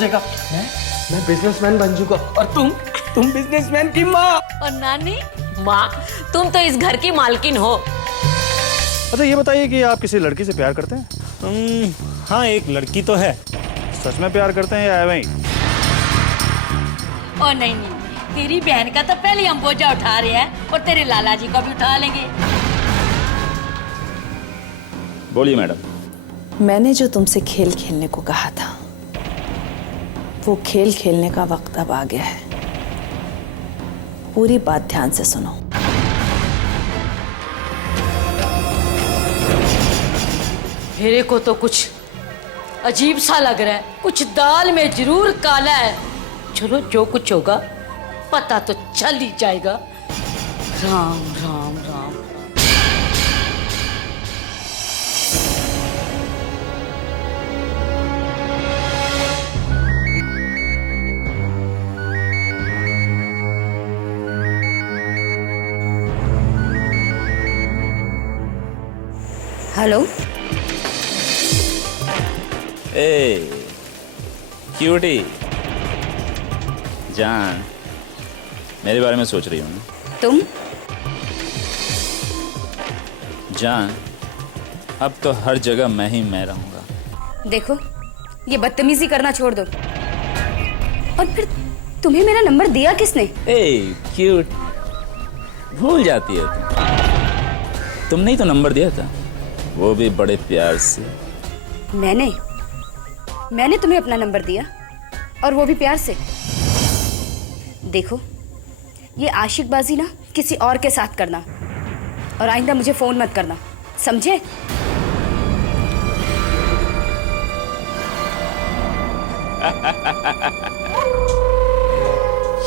मैं बिजनेसमैन बन चुका और तुम बिजनेसमैन की माँ। और नानी माँ, तुम तो इस घर की मालकिन हो। अच्छा ये बताइए कि आप किसी लड़की से प्यार करते हैं? हाँ, एक लड़की तो है। सच में प्यार करते हैं या ऐਵੇਂ ही? और नहीं, तेरी बहन का तो पहले हम बोझा उठा रहे हैं और तेरे लाला जी का भी उठा लेंगे। बोलिए मैडम। मैंने जो तुमसे खेल खेलने को कहा था, वो खेल खेलने का वक्त अब आ गया है। पूरी बात ध्यान से सुनो। मेरे को तो कुछ अजीब सा लग रहा है, कुछ दाल में जरूर काला है। चलो जो कुछ होगा पता तो चल ही जाएगा। राम राम राम। हेलो। ए क्यूटी जान, मेरे बारे में सोच रही हूँ ना? तुम? जान, अब तो हर जगह मैं ही मैं रहूँगा। देखो, ये बदतमीजी करना छोड़ दो। और फिर तुम्हें मेरा नंबर दिया किसने? ए क्यूट, भूल जाती है तुमने ही तो नंबर दिया था, वो भी बड़े प्यार से। मैंने तुम्हें अपना नंबर दिया, और वो भी प्यार से। देखो, ये आशिकबाजी ना किसी और के साथ करना, और आइंदा मुझे फोन मत करना, समझे?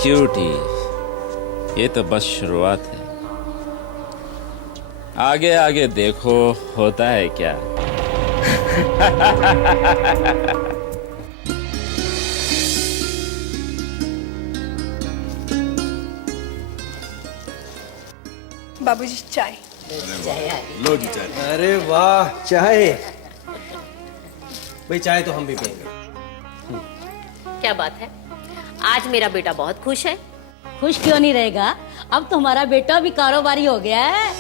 क्यूटी, ये तो बस शुरुआत है, आगे आगे देखो होता है क्या। बाबूजी चाय। लो जी चाय। अरे वाह, चाय। भाई चाय तो हम भी पिएंगे। क्या बात है, आज मेरा बेटा बहुत खुश है। खुश क्यों नहीं रहेगा, अब तो हमारा बेटा भी कारोबारी हो गया है।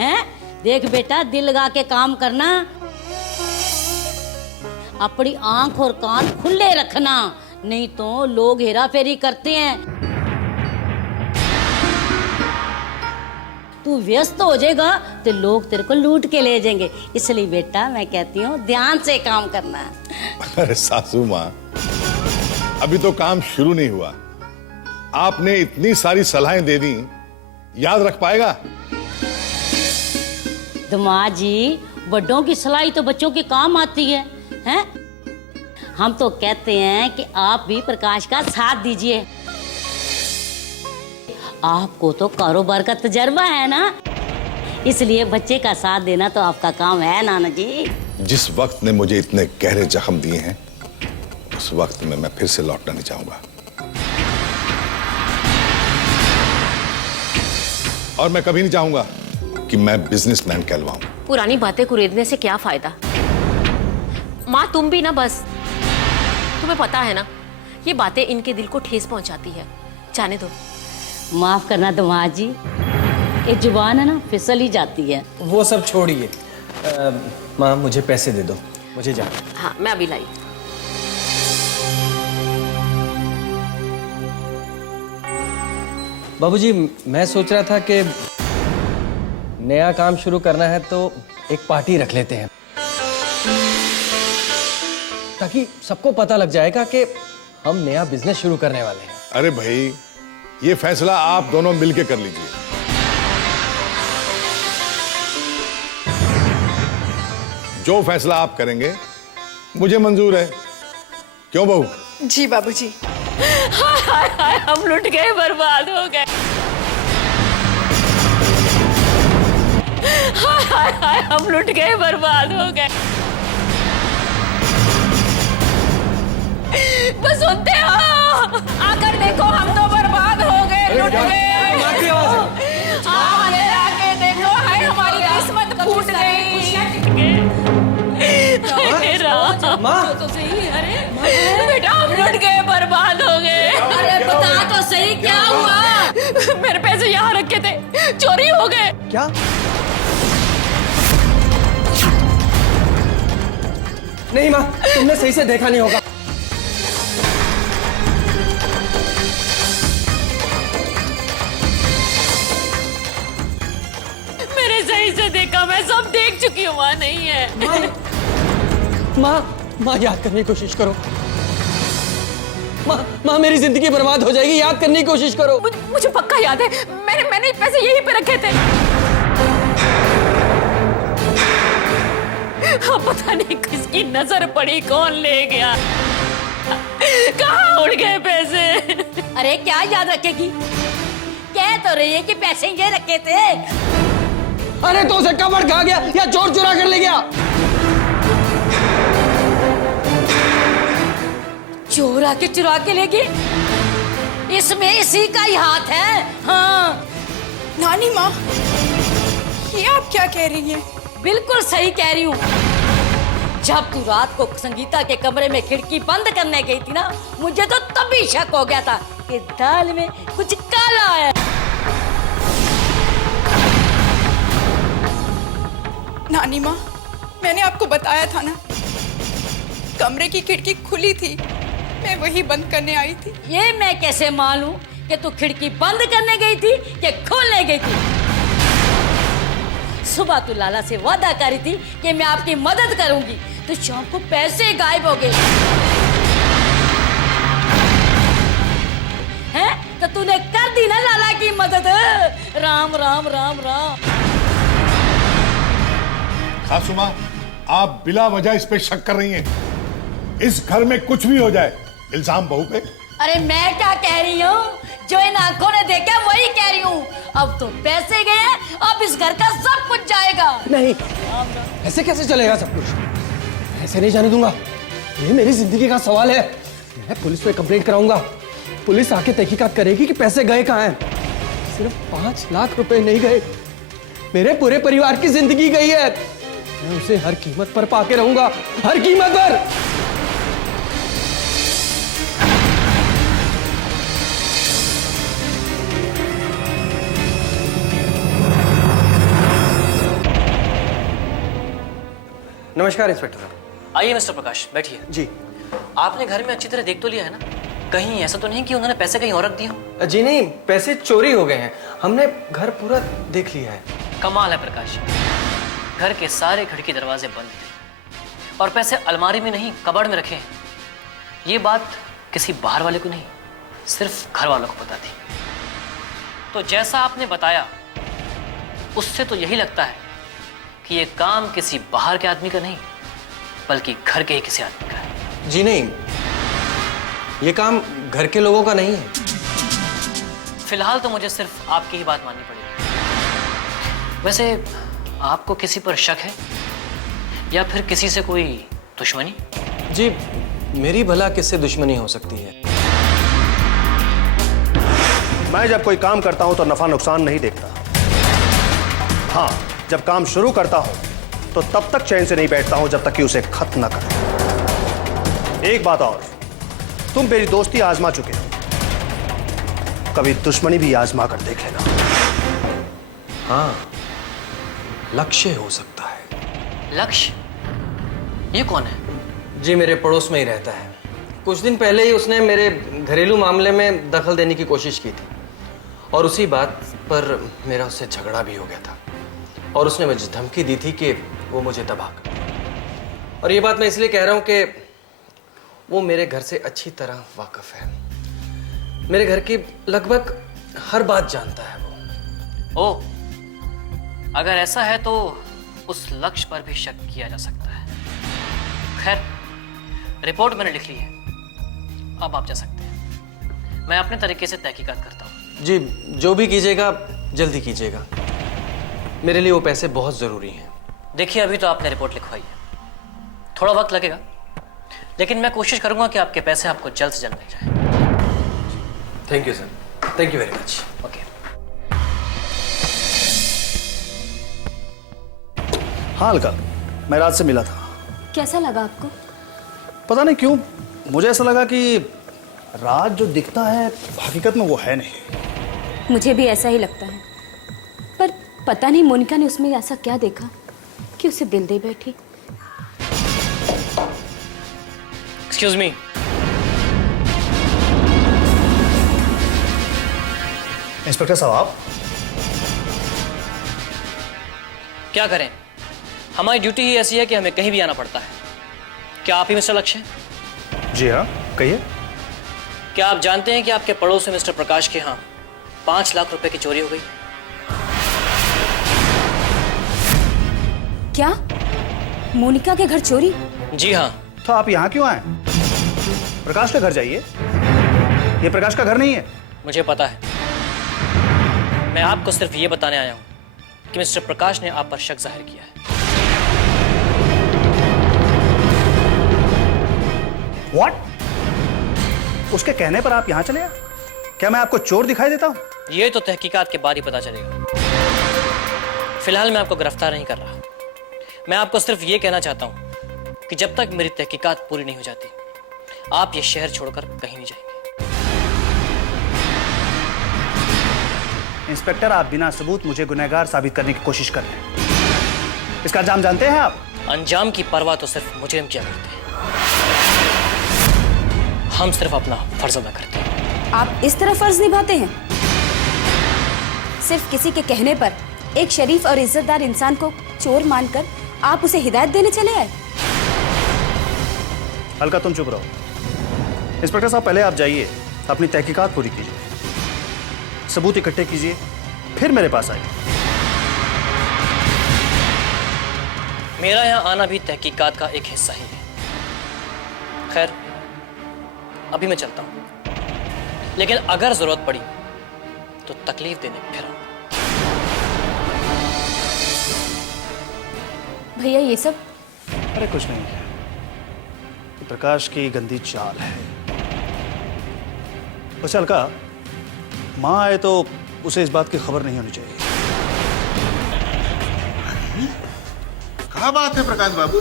हैं? देख बेटा, दिल लगा के काम करना, अपनी आंख और कान खुले रखना, नहीं तो लोग हेरा फेरी करते हैं। तू व्यस्त हो जाएगा तो लोग तेरे को लूट के ले जाएंगे, इसलिए बेटा मैं कहती हूँ ध्यान से काम करना। अरे सासू माँ, अभी तो काम शुरू नहीं हुआ, आपने इतनी सारी सलाहें दे दी, याद रख पाएगा? दामाद जी, बड़ों की सलाह तो बच्चों के काम आती है, हैं? हम तो कहते हैं कि आप भी प्रकाश का साथ दीजिए। आपको तो कारोबार का तजर्बा है ना, इसलिए बच्चे का साथ देना तो आपका काम है नाना जी। जिस वक्त ने मुझे इतने गहरे जख्म दिए हैं, उस वक्त में मैं फिर से लौटना नहीं चाहूंगा। और मैं कभी नहीं चाहूंगा कि मैं बिजनेसमैन कहलवाऊं। पुरानी बातें कुरेदने से क्या फायदा। माँ तुम भी ना, बस तुम्हें पता है ना, ये बातें इनके दिल को ठेस पहुंचाती है। जाने दो। माफ करना दामाद जी, ये जुबान है ना फिसल ही जाती है। वो सब छोड़िए। माँ मुझे पैसे दे दो, मुझे जाना। हाँ मैं अभी लाई। बाबूजी, मैं सोच रहा था कि नया काम शुरू करना है तो एक पार्टी रख लेते हैं, ताकि सबको पता लग जाएगा कि हम नया बिजनेस शुरू करने वाले हैं। अरे भाई, ये फैसला आप दोनों मिलके कर लीजिए। जो फैसला आप करेंगे मुझे मंजूर है। क्यों बहू? जी बाबूजी। हम लुट गए, बर्बाद हो गए। हम लुट गए, बर्बाद हो गए। बस सुनते हो, आकर देखो, हम तो बर्बाद हो गए, लुट गए। आके देखो, हाय हमारी किस्मत फूट गई। माँ, तो सही, अरे क्या? नहीं माँ, तुमने सही से देखा नहीं होगा। मैंने सही से देखा, मैं सब देख चुकी हूँ, वहाँ नहीं है। माँ याद करने की कोशिश करो। माँ मेरी जिंदगी बर्बाद हो जाएगी, याद करने की कोशिश करो। मुझे पक्का याद है, मैंने पैसे यहीं पे रखे थे। अब पता नहीं किसकी नजर पड़ी, कौन ले गया, कहाँ उड़ गए पैसे। अरे क्या याद रखेगी? कह तो रही है कि पैसे ये रखे थे। अरे तो उसे कबड़ खा गया या चोर चुरा कर ले गया? चोर आके चुरा के ले गए? इसमें इसी का ही हाथ है। हाँ नानी माँ, ये आप क्या कह रही हैं? बिल्कुल सही कह रही हूँ। जब तू रात को संगीता के कमरे में खिड़की बंद करने गई थी ना, मुझे तो तभी शक हो गया था कि दाल में कुछ काला है। नानी माँ, मैंने आपको बताया था ना, कमरे की खिड़की खुली थी, मैं वही बंद करने आई थी। ये मैं कैसे मानूं कि तू खिड़की बंद करने गई थी कि खोलने गई थी? सुबह तू लाला से वादा करी थी कि मैं आपकी मदद करूंगी, तो शाम को पैसे गायब हो गए हैं। तो तूने कर दी ना लाला की मदद। राम राम राम राम। सासू माँ, आप बिला वजह इस पे शक कर रही हैं। इस घर में कुछ भी हो जाए, इल्जाम बहू पे। अरे मैं क्या कह रही हूँ, जो इन आंखों ने देखा वही कह रही हूँ। अब तो पैसे गए, अब इस घर का सब कुछ जाएगा। नहीं, ऐसे कैसे चलेगा सब कुछ? ऐसे नहीं जाने दूंगा। ये मेरी जिंदगी का सवाल है। मैं पुलिस पे कंप्लेंट कराऊंगा। पुलिस आके तहकीकात करेगी कि पैसे गए कहाँ हैं। सिर्फ 5 लाख रुपए नहीं गए, मेरे पूरे परिवार की जिंदगी गई है। मैं उसे हर कीमत पर पाके रहूंगा, हर कीमत पर। नमस्कार इंस्पेक्टर साहब। आइए मिस्टर प्रकाश, बैठिए। जी। आपने घर में अच्छी तरह देख तो लिया है ना? कहीं ऐसा तो नहीं कि उन्होंने पैसे कहीं और रख दिए हो? जी नहीं, पैसे चोरी हो गए हैं। हमने घर पूरा देख लिया है। कमाल है प्रकाश, घर के सारे खिड़की दरवाजे बंद थे और पैसे अलमारी में नहीं, कबर्ड में रखे हैं। ये बात किसी बाहर वाले को नहीं, सिर्फ घर वालों को पता थी। तो जैसा आपने बताया, उससे तो यही लगता है कि ये काम किसी बाहर के आदमी का नहीं, बल्कि घर के ही किसी आदमी का है। जी नहीं, ये काम घर के लोगों का नहीं है। फिलहाल तो मुझे सिर्फ आपकी ही बात माननी पड़ेगी। वैसे आपको किसी पर शक है या फिर किसी से कोई दुश्मनी? जी, मेरी भला किससे दुश्मनी हो सकती है? मैं जब कोई काम करता हूं तो नफा नुकसान नहीं देखता। हाँ, जब काम शुरू करता हूं तो तब तक चैन से नहीं बैठता हूं जब तक कि उसे खत्म ना करूं। एक बात और, तुम मेरी दोस्ती आजमा चुके हो, कभी दुश्मनी भी आजमा कर देख लेना। हाँ, लक्ष्य हो सकता है। लक्ष्य? ये कौन है? जी, मेरे पड़ोस में ही रहता है। कुछ दिन पहले ही उसने मेरे घरेलू मामले में दखल देने की कोशिश की थी और उसी बात पर मेरा उससे झगड़ा भी हो गया था और उसने मुझे धमकी दी थी कि वो मुझे तबाह कर। और ये बात मैं इसलिए कह रहा हूं कि वो मेरे घर से अच्छी तरह वाकिफ है। मेरे घर की लगभग हर बात जानता है वो। ओह, अगर ऐसा है तो उस लक्ष्य पर भी शक किया जा सकता है। खैर, रिपोर्ट मैंने लिख ली है, अब आप जा सकते हैं। मैं अपने तरीके से तहकीकात करता हूँ। जी, जो भी कीजिएगा जल्दी कीजिएगा, मेरे लिए वो पैसे बहुत जरूरी हैं। देखिए, अभी तो आपने रिपोर्ट लिखवाई है, थोड़ा वक्त लगेगा, लेकिन मैं कोशिश करूंगा कि आपके पैसे आपको जल्द से जल्द मिल जाए। Thank you sir, thank you very much. Okay. हाँ अलका, मैं रात से मिला था। कैसा लगा आपको? पता नहीं क्यों मुझे ऐसा लगा कि राज जो दिखता है हकीकत में वो है नहीं। मुझे भी ऐसा ही लगता है, पर पता नहीं मोनिका ने उसमें ऐसा क्या देखा कि उसे दिल दे बैठी। Excuse me. इंस्पेक्टर साहब आप क्या करें, हमारी ड्यूटी ही ऐसी है कि हमें कहीं भी आना पड़ता है। क्या आप ही मिस्टर लक्ष्य हैं? जी हाँ, कहिए। क्या आप जानते हैं कि आपके पड़ोस में मिस्टर प्रकाश के यहाँ 5 लाख रुपए की चोरी हो गई? क्या मोनिका के घर चोरी? जी हाँ। तो आप यहाँ क्यों आए? प्रकाश के घर जाइए, ये प्रकाश का घर नहीं है। मुझे पता है, मैं आपको सिर्फ ये बताने आया हूँ कि मिस्टर प्रकाश ने आप पर शक जाहिर किया है। What? उसके कहने पर आप यहाँ चले आए? क्या मैं आपको चोर दिखाई देता हूँ? ये तो तहकीकात के बाद ही पता चलेगा। फिलहाल मैं आपको गिरफ्तार नहीं कर रहा। मैं आपको सिर्फ ये कहना चाहता हूँ कि जब तक मेरी तहकीकात पूरी नहीं हो जाती, आप ये शहर छोड़कर कहीं नहीं जाएंगे। इंस्पेक्टर, आप बिना सबूत मुझे गुनहगार साबित करने की कोशिश कर रहे हैं। इसका अंजाम जानते हैं आप? अंजाम की परवाह तो सिर्फ मुजरिम किया करते हैं। हम सिर्फ अपना फर्ज अदा करते हैं। आप इस तरह फर्ज निभाते हैं? सिर्फ किसी के कहने पर एक शरीफ और इज्जतदार इंसान को चोर मानकर आप उसे हिदायत देने चले आए? हल्का, तुम चुप रहो। इंस्पेक्टर साहब, पहले आप जाइए, अपनी तहकीकात पूरी कीजिए, सबूत इकट्ठे कीजिए, फिर मेरे पास आइए। मेरा यहाँ आना भी तहकीकात का एक हिस्सा ही है। खैर, अभी मैं चलता हूँ, लेकिन अगर जरूरत पड़ी तो तकलीफ देने फिर आऊंगा। भैया ये सब? अरे कुछ नहीं है, ये प्रकाश की गंदी चाल है। वैसे अलका, माँ आए तो उसे इस बात की खबर नहीं होनी चाहिए। क्या बात है प्रकाश बाबू?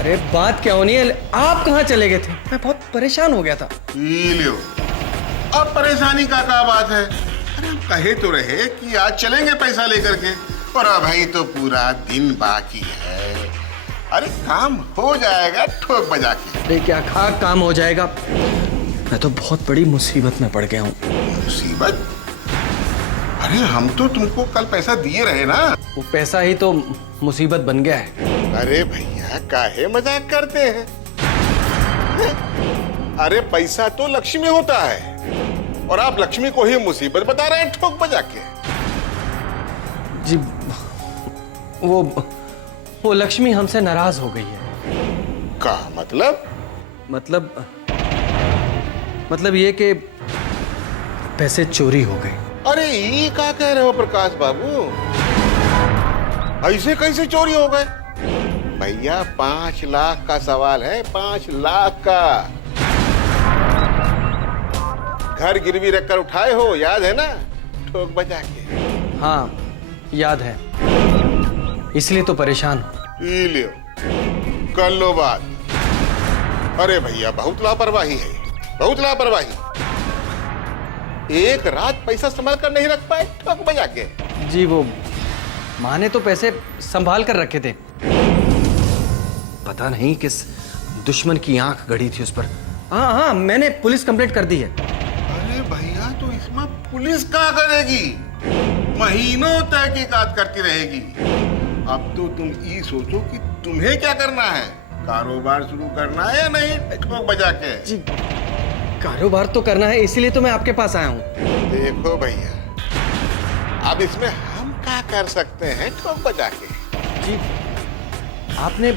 अरे बात क्या होनी है, आप कहाँ चले गए थे? मैं बहुत परेशान हो गया था। लो, अब परेशानी का क्या बात है? अरे हम कहे तो रहे कि आज चलेंगे पैसा लेकर के, और अभी तो पूरा दिन बाकी है। अरे काम हो जाएगा ठोक बजा के। अरे क्या खाक काम हो जाएगा, मैं तो बहुत बड़ी मुसीबत में पड़ गया हूँ। मुसीबत? अरे हम तो तुमको कल पैसा दिए रहे ना। वो पैसा ही तो मुसीबत बन गया है। अरे भैया, काहे मजाक करते हैं? अरे पैसा तो लक्ष्मी होता है, और आप लक्ष्मी को ही मुसीबत बता रहे हैं ठोक बजा के। जी, वो लक्ष्मी हमसे नाराज हो गई है। का मतलब? मतलब ये कि पैसे चोरी हो गए। अरे ये क्या कह रहे हो प्रकाश बाबू? ऐसे कैसे चोरी हो गए? भैया 5 लाख का सवाल है, 5 लाख का। घर गिरवी रखकर उठाए हो, याद है ना? ठोक बजा के। हाँ याद है, इसलिए तो परेशान हूं। पी लियो, कर लो बात। अरे भैया बहुत लापरवाही है, बहुत लापरवाही। एक रात पैसा संभाल कर नहीं रख पाए ठोक बजा के। जी, वो माँ ने तो पैसे संभाल कर रखे थे, पता नहीं किस दुश्मन की आंख गड़ी थी उस पर। हाँ, मैंने पुलिस कंप्लेंट कर दी है। अरे भैया, तो इसमें पुलिस क्या करेगी? महीनों तहकीकात करती रहेगी। अब तो तुम ये सोचो कि तुम्हें क्या करना है, कारोबार शुरू करना है या नहीं ठोक बजा के? जी, कारोबार तो करना है, इसीलिए तो मैं आपके पास आया हूँ। देखो भैया, अब इसमें हम क्या कर सकते हैं ठोक बजा के? जी, आपने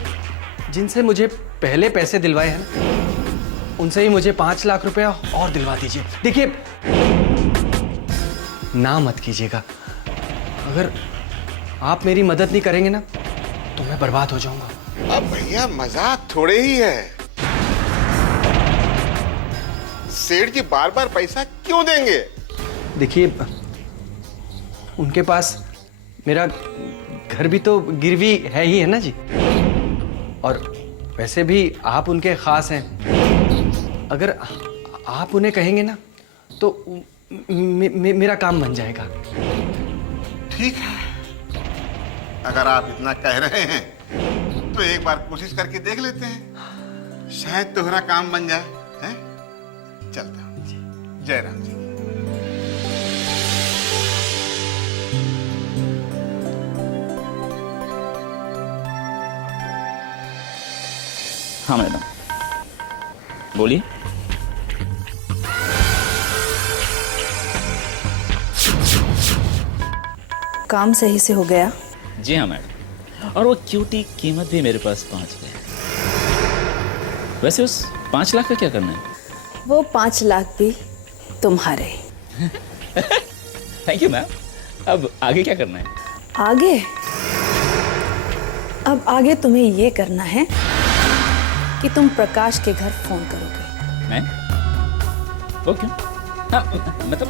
जिनसे मुझे पहले पैसे दिलवाए हैं, उनसे ही मुझे 5 लाख रुपया और दिलवा दीजिए। देखिए, ना मत कीजिएगा, अगर आप मेरी मदद नहीं करेंगे ना तो मैं बर्बाद हो जाऊंगा। अब भैया मजाक थोड़े ही है। सेठ जी बार बार पैसा क्यों देंगे? देखिए, उनके पास मेरा घर भी तो गिरवी है ही है ना जी, और वैसे भी आप उनके खास हैं। अगर आप उन्हें कहेंगे ना तो मेरा काम बन जाएगा। ठीक है, अगर आप इतना कह रहे हैं तो एक बार कोशिश करके देख लेते हैं, शायद तोहरा काम बन जाए। हैं? चलता हूं। जय राम जी। हाँ मैडम, बोलिए। काम सही से हो गया? जी हाँ मैडम, और वो क्यूटी कीमत भी मेरे पास पहुंच गई। वैसे उस 5 लाख का क्या करना है? वो 5 लाख भी तुम्हारे। Thank you ma'am. अब आगे क्या करना है? आगे? अब आगे तुम्हें ये करना है कि तुम प्रकाश के घर फोन करोगे। मैं? वो क्यों? हाँ, मतलब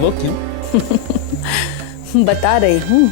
वो क्यों? बता रही हूँ।